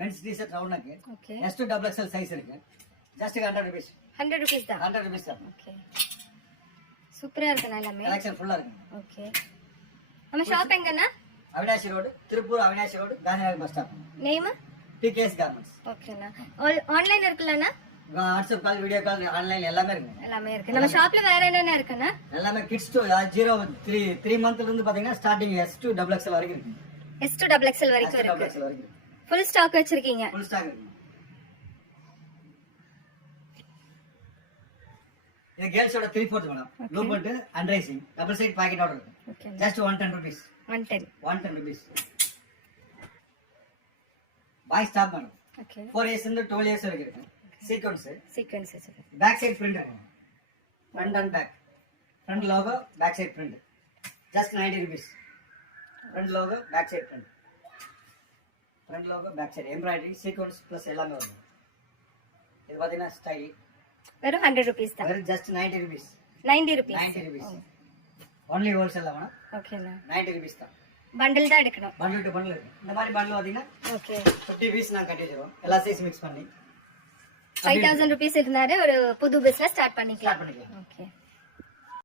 Men's T-shirt round neck. Okay. S to XXL size இருக்கு. Just 100 rupees. 100 rupees தான். 100 rupees தான். Okay. சூப்பரா இருக்கு எல்லாமே. கலெக்ஷன் ஃபுல்லா இருக்கு. ஓகே. நம்ம ஷாப் எங்கனா? Avinashi road, Tiruppur Avinashi road, Gandhinagar bus stop. Name? PKS Garments. ஓகேண்ணா. ஆன்லைன் இருக்குல்லண்ணா? WhatsApp call, video call, online எல்லாமே இருக்கு. எல்லாமே இருக்கு. நம்ம ஷாப்ல வேற என்னென்ன இருக்குண்ணா? எல்லாமே கிட்ஸ் டு 3 மந்த்ல இருந்து பாத்தீங்கன்னா ஸ்டார்டிங் S to XXL வரைக்கும் இருக்கு. S to XXL வரைக்கும் இருக்கு. XXL வரைக்கும். ஃபுல் ஸ்டாக் வச்சிருக்கீங்க? ஃபுல் ஸ்டாக் இருக்கு. இது கேர்ள்ஸோட 3/4 மேடம். ப்ளூ பட் அன்ரைசிங் டபுள் சைடு பாக்கெட் ஆர்டர் இருக்கு. Okay. Just 110 rupees. 110 rupees. Boy stop madam. Okay. 4 years இருந்து 12 years வரைக்கும் இருக்கு. சீக்வென்ஸ் வச்சிருக்கு. பேக் சைடு பிரிண்ட் இருக்கு. Front and back. Front logo, back side print. Just 90 rupees. Front logo, back side print. Front logo, back side embroidery, sequence plus எல்லாமே வரும். இது பாத்தீங்கன்னா style. வெறும் 100 rupees தான். வெறும் just 90 rupees. 90 rupees. 90 rupees. Only wholesale தான். ஓகேண்ணா. 90 rupees தான். பண்டில் தான் எடுக்கணும். பண்டில் டு பண்டில் இருக்கு. இந்த மாதிரி பண்டில் பாத்தீங்கன்னா ஓகே. 50 பீஸ் நான் கட்டி வச்சிருவோம். எல்லா சைஸ் மிக்ஸ் பண்ணி 5000 rupees இருந்தாரு ஒரு புது பிசினஸ் ஸ்டார்ட் பண்ணிக்கலாம். பண்ணிக்கலாம். ஓகே.